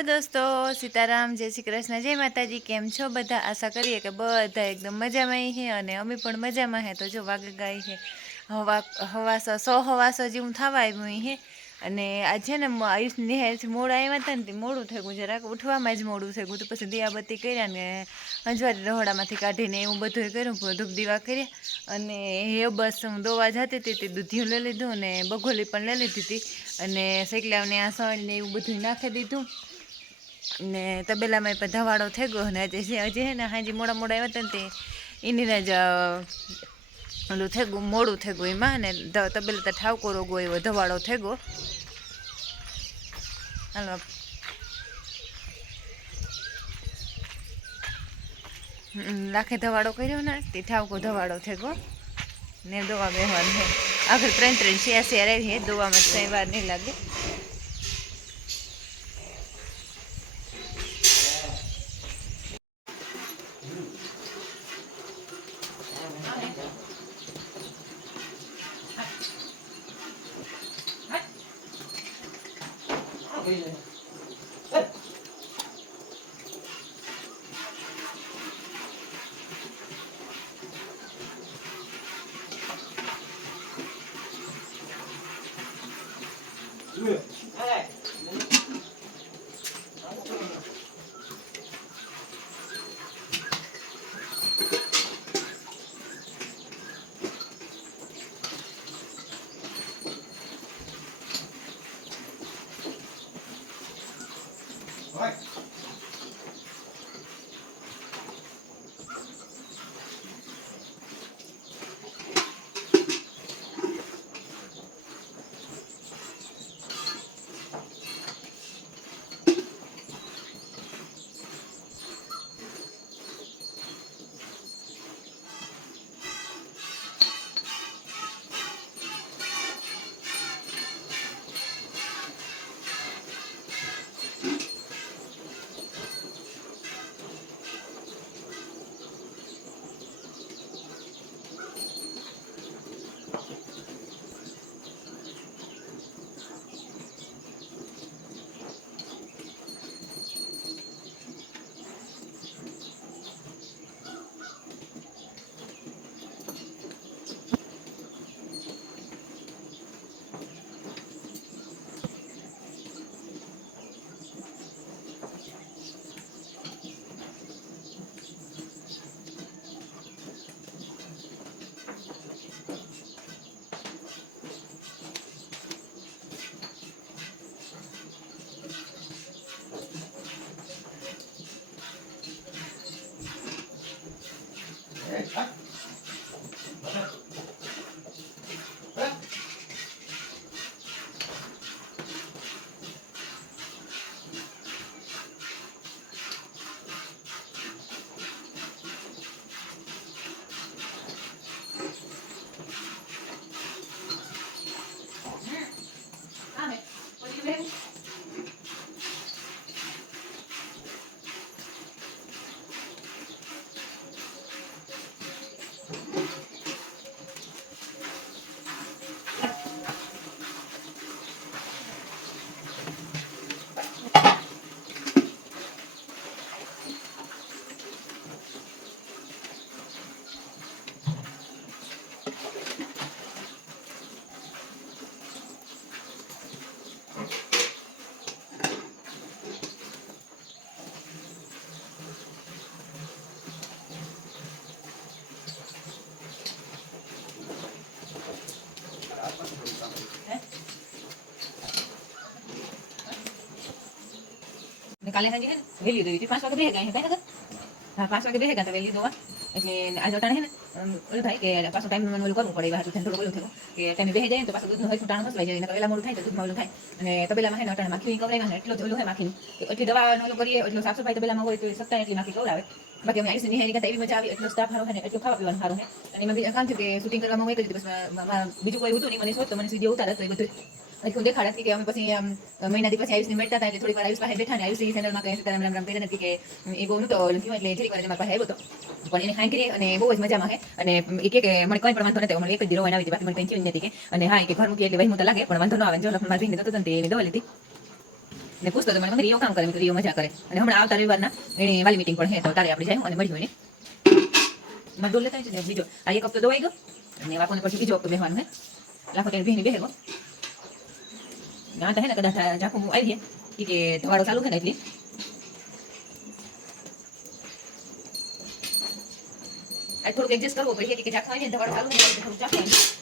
Hello દોસ્તો, સીતારામ, જય શ્રી કૃષ્ણ, જય માતાજી। કેમ છો બધા? આશા કરીએ કે બધા એકદમ મજામાં છે અને અમે પણ મજામાં હે। તો જો વાગે ગાય છે હવાસો 100 જેવું થવા આવ્યું હે। અને આ છે ને આયુષ નિહાળથી મોડા આવ્યા હતા ને મોડું થઈ ગયું, જરાક ઉઠવામાં જ મોડું થઈ ગયું। તો પછી દિયાબત્તી કર્યા ને અંજવારી રહોડામાંથી કાઢીને એવું બધું કર્યું, ધૂપ દીવા કર્યા। અને એ બસ હું દોવા જતી હતી તે દૂધિયું લઈ લીધું અને બગોલી પણ લઈ લીધી હતી અને શેકલાવને આ સળ ને એવું બધું નાખી દીધું ને તબેલામાં પણ ધવાડો થઈ ગયો। અને હજી હે ને હાજી મોડા મોડા આવ્યા હતા ને તે એની જ ઓલું થઈ ગયું, મોડું થઈ ગયું એમાં ને તબેલા તો ઠાવકો રોગો એવો ધવાડો થઈ ગયો। હાલો લાખે ધવાડો કર્યો ને તે ઠાવકો ધવાડો થઈ ગયો ને દવા બેહવાનું છે આખર 3 શિયા રહી છે દવામાં કંઈ વાર નહીં લાગે। કાલે સાંજે હે ને વેલી દોઈ 5 વાગે બેહે ગયા હે હા 5 વાગે બેહે ગયા તો વેલી દોવા એટલે આજ અટાણે હે ને ઓલું થાય કે પાછો ટાઈમ મને ઓલું કરવું પડે વાત થોડું ઓલું થયું કે ટાઈમે બેહી જાય તો પાછું દૂધનું હરખું ટાણું ફસવાઈ જાય ને વેલા મોડું થાય તો દૂધમાં ઓલું થાય અને તબેલામાં હે ને અટાણે માખી કવરાય ને એટલો જ ઓલું હે માખી એટલી દવા ઓલું કરીએ એટલો સાફ સફાઈ તબેલામાં હોય તો સપ્તાહ એટલી માખી કવરાવે બાકી અમે આઈસની હેરી કરતા એવી મજા આવી એટલો સ્ટાફ હારો હે ને એટલું ખાવા પીવાનું સારું હે અને એમાં બીજું કામ છે કે શૂટિંગ કરવામાં હોય કે બસ બીજું કોઈ હતું નહીં મને સોચ તો મને સીધી ઉતાર હતો એ બધું એટલે દેખાડા કે અમે પછી મહિનાથી પછી આયુષને મળતા હતા એટલે થોડીક વાર આયુષ પાસે બેઠા ને આયુષ ચેનલમાં કહે સીતારામ રામ રામ કહી નથી કે એ બહુ નતો થયું એટલે થોડીક વાર મારા પાસે આવ્યો હતો પણ એને ખાઈ કરી અને બહુ જ મજામાં હે અને એ કે મને કોઈ પણ વાંધો નથી મને એક જ રોવાઈ આવી હતી બાકી મને ટેન્શન નથી કે અને હા કે ઘર મૂકી એટલે વહી હું તો લાગે પણ વાંધો ન આવે જો મારી બહેન તો તંતે દવા લીધી ને પૂછતો તો મને રિયો કામ કરે, રિયો મજા કરે. અને હમણાં આવતા રવિવારના એની વાલી મીટિંગ પણ હે, તો તારે આપણે જાય અને મળ્યું એને. મારે ડોલ લેતા છે બીજો. આ એક હપ્તો દવાઈ ગયો અને વાપોને પછી બીજો હપ્તો બેહવાનો હે. લાખો તેને ભીની બેહેગો. ના તો હે ને કદાચ ઝાખું આવી છે કે ધવાડો ચાલુ છે ને એટલે આ થોડુંક એડજસ્ટ કરવું પડે કે ઝાખું આવી ને ધવાડો ચાલુ છે એટલે થોડુંક ઝાખું આવી.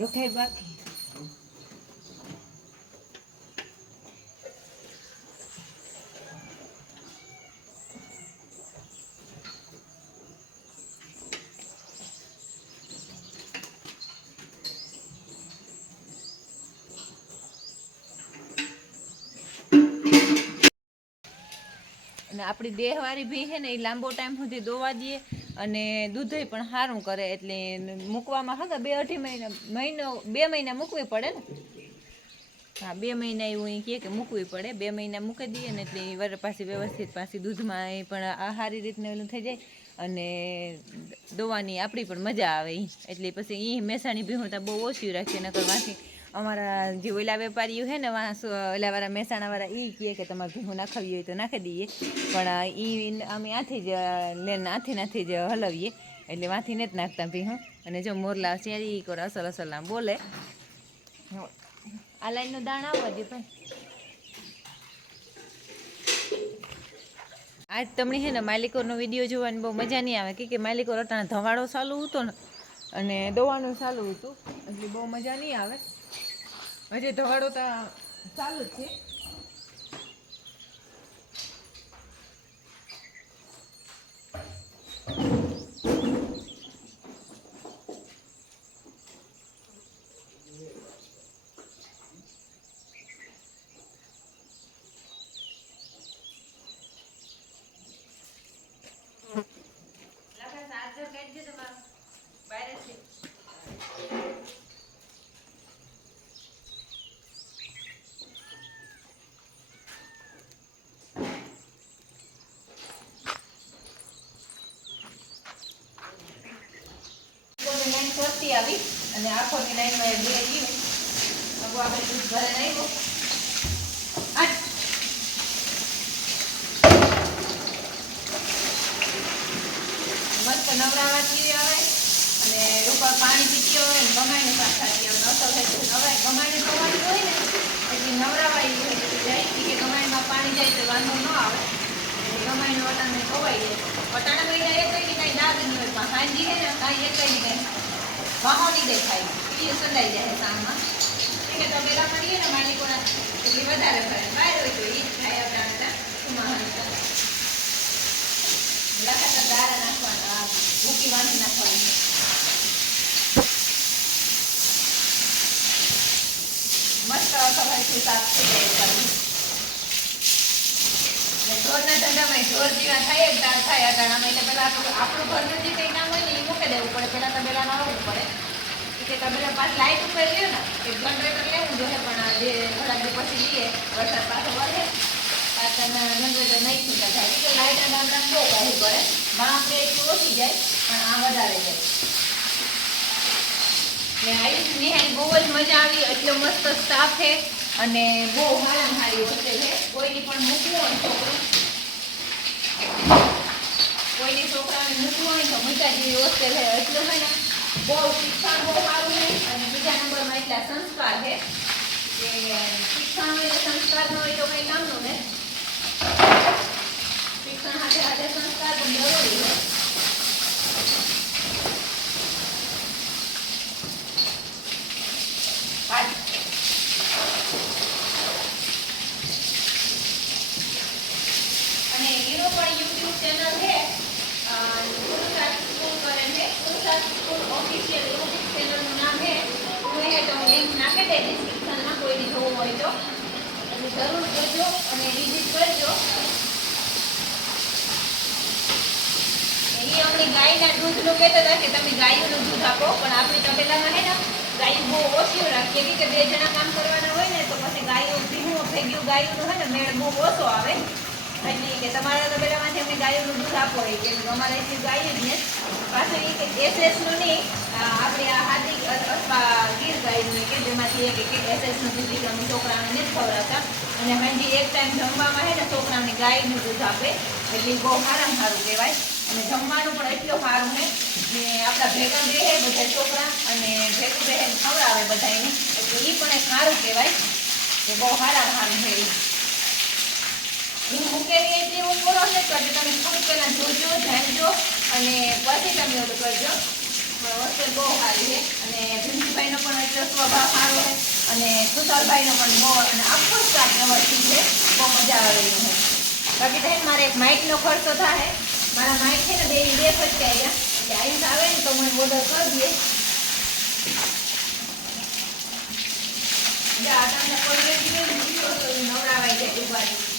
રોખાઈ બાકી. અને આપણી દેહવાળી ભી છે ને એ લાંબો ટાઈમ સુધી દોવા દઈએ અને દૂધય પણ સારું કરે, એટલે મૂકવામાં હા 2 મહિના મૂકવી પડે ને. હા 2 મહિના એવું કહે કે મૂકવી પડે, 2 મહિના મૂકી દઈએ ને એટલે વર પાછી વ્યવસ્થિત પાછી દૂધમાં એ પણ આ સારી રીતનું એનું થઈ જાય અને દોવાની આપણી પણ મજા આવે. એટલે પછી એ મહેસાણી ભીહું તો બહુ ઓછી રાખીએ, નકર વાંથી અમારા જે ઓલા વેપારીઓ છે ને ઓલાવાળા મહેસાણાવાળા એ કહે કે તમારે ભીહું નાખવી હોય તો નાખી દઈએ, પણ એ અમે આથી જ આથી જ હલાવીએ, એટલે વાંથી નથી નાખતા ભીહું. અને જો મોરલા શેરી કરે અસલ બોલે. આ લાઈનનું દાણ આવવા દે ભાઈ. આજ તમને છે ને માલિકોનો વિડીયો જોવાની બહુ મજા નહીં આવે, કે માલિકો અટાણે ધવાડો ચાલુ હતો ને અને દોવાનું ચાલુ હતું, એટલે બહુ મજા નહીં આવે. હજી ધવાડો તો ચાલુ જ છે. લાઈન સરતી આવી અને આખોની લાઈનમાં 2 ગયું. હવે આપણે દૂધ ભરે નાખ્યું. મસ્ત નવરાવાથી આવે અને ઉપર પાણી પીતી હોય ને ગમાઈને શાક ખાતી આવે. અસર હવે ગમાઈને ખવાની હોય ને એટલે નવરાવાળી જાય કે ગમાઈમાં પાણી જાય તો વાંધો ન આવે, એટલે ગમાઈને વટાણે ખવાઈ જાય. વટાણા મહિના એક કઈ કાંઈ દાગ નહીં હોય, પણ હાંજી છે ને કાંઈ એક કઈ કાંઈ વાહો નહીં દેખાય, એ સંડાઈ જાય સામમાં. કે તબેલા મળીએ ને માલિકોના એટલે વધારે ભરે, બહાર હોય તો એ જ થાય. વટાણા લખાતા દારા નાખવાના, ભૂકી વાંધી નાખવાની. મસ્ત સવારથી શાક થઈ જાય કરવું. ઢોરના ધંધામાં ઢોર જેવા થાય જ દાળ થાય અટાણામાં, એટલે પેલા આપણું ઘરનું જે કંઈ કામ હોય ને એ મૂકી દેવું પડે, પેલા તબેલા આવવું પડે. કે તબેલા પાછું લાઈટ ઉપર લે ને એક જનરેટર લેવું જોઈએ, પણ જે થોડાક દિવસ પછી લઈએ વરસાદ પાછો વધે જનરેટર નહીં છૂટા થાય, કે લાઈટના ગામડામાં બહુ કાઢવું પડે. માં આપણે એટલું ઓછી જાય પણ આ વધારે જાય. ને આયુષ નિહાળી બહુ જ મજા આવી, એટલો મસ્ત સ્ટાફ છે અને બહુ સારામાં સારી હોટેલ છે. કોઈની પણ મૂકવું હોય છોકરું, કોઈની છોકરાને મૂકવું હોય તો મૂકા જેવી હોસ્ટેલ છે. એટલું છે ને બહુ શિક્ષણ બહુ સારું છે અને બીજા નંબરમાં એટલા સંસ્કાર છે કે શિક્ષણ હોય તો સંસ્કાર ન હોય તો કંઈ કામનું ને. શિક્ષણ સાથે સાથે સંસ્કાર પણ જરૂરી છે. અને એનો પણ યુટ્યુબ ચેનલ છે, પુરુષાર્થ સ્કૂલ કરે છે, પુરુષાર્થ સ્કૂલ ઓફિશિયલ યુટ્યુબ ચેનલનું નામ છે. હું એ તો લિંક નાખી દઈ ડિસ્ક્રિપ્શનમાં, કોઈને જોવું હોય તો એટલે જરૂર કરજો અને વિઝિટ કરજો. એ અમને ગાયના દૂધનું કહેતા હતા કે તમે ગાયોનું દૂધ આપો, પણ આપણી તબેલામાં છે ને ગાયો બહુ ઓછી રાખીએ, કે 2 જણા કામ કરવાના હોય ને તો પછી ગાયો ભીનું ભેગ્યું ગાયોનું હોય ને મેળ બહુ ઓછો આવે. એટલે કે તમારા તબેલામાંથી અમને ગાયોનું દૂધ આપો, એ કે અમારે જે ગાયો જ ને પાછું એ કે એસએસનું નહીં, આપણે આ હાથી અથવા ગીર ગાયનું, કે જેમાંથી એક એસએસનું દૂધ અમે છોકરાઓને નથી ખવડાવતા. અને હાજી એક ટાઈમ જમવામાં છે ને છોકરાઓને ગાયનું દૂધ આપે, એટલે બહુ સારામાં સારું કહેવાય. અને જમવાનું પણ એટલું સારું છે ને આપણા ભેગા બેહે બધા છોકરા અને ભેગું બેહે ખવડાવે બધાને, એટલે એ પણ એક સારું કહેવાય કે બહુ સારામાં સારું છે. હું મૂકેલી એટલી હું પૂરો નથી કરતી, તમે થોડુંક પહેલાં જોજો, જાણજો અને પછી તમે ઓલું કરજો. હોસ્ટેલ બહુ સારી છે અને ભીમજીભાઈનો પણ એટલો સ્વભાવ સારો છે અને સુશાલભાઈનો પણ બહુ અને આખો સ્ટાફ વ્યવસ્થિત છે બહુ મજા આવે એનું છે બાકી તો મારે એક માઇકનો ખર્ચો થાય મારા માઇક છે ને બે ખર્ચાઈ ગયા એટલે આઈસ આવે ને તો મને ઓર્ડર કરી દે જા તમને કોલગેટ નવરાવાઈ જાય ઉભારી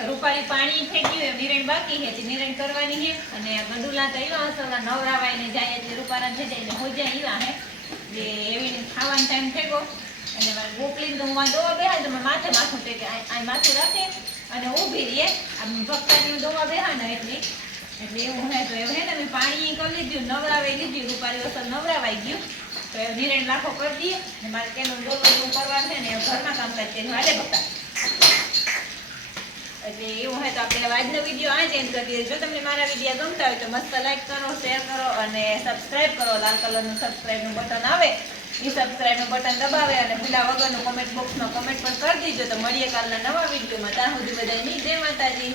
રૂપાળી પાણી ફેંક્યું એમ નિરણ બાકી છે નિરણ કરવાની છે અને ગંડુલા તો એવા હસોલા નવરાવાઈને જાય એટલે રૂપારા થઈ જાય એટલે હોજા એવા હે જે એવી ખાવાનો ટાઈમ ફેંકો અને મારે ગોપલીને તો હું દોવા બેહાડ તો માથે માથું ટેકે આ માથું રાખે અને ઊભી રહીએ આમ ભક્તાની દોવા બેહા ને એટલે એવું હે તો એવું હે ને મેં પાણી કરી લીધું નવરાવાઈ લીધું રૂપાળી વસ્તુ નવરાવાઈ ગયું તો એ નિરણ લાખો કરી દઈએ અને મારે કેનું દોડવું કરવાનું છે ને ઘરના કામ કરતી વાલે ભક્તા એટલે એવું હોય તો આપણે આજનો વિડીયો આ જ એન્ડ કરીએ જો તમને મારા વિડીયો ગમતા હોય તો મસ્ત લાઈક કરો શેર કરો અને સબસ્ક્રાઇબ કરો લાલ કલરનું સબસ્ક્રાઇબનું બટન આવે એ સબસ્ક્રાઇબનું બટન દબાવે અને ભૂલા વગરનું કોમેન્ટ બોક્સમાં કોમેન્ટ પણ કરી દીજો તો મળીએ કાલના નવા વિડીયોમાં ત્યાં સુધી બધાની જય માતાજી.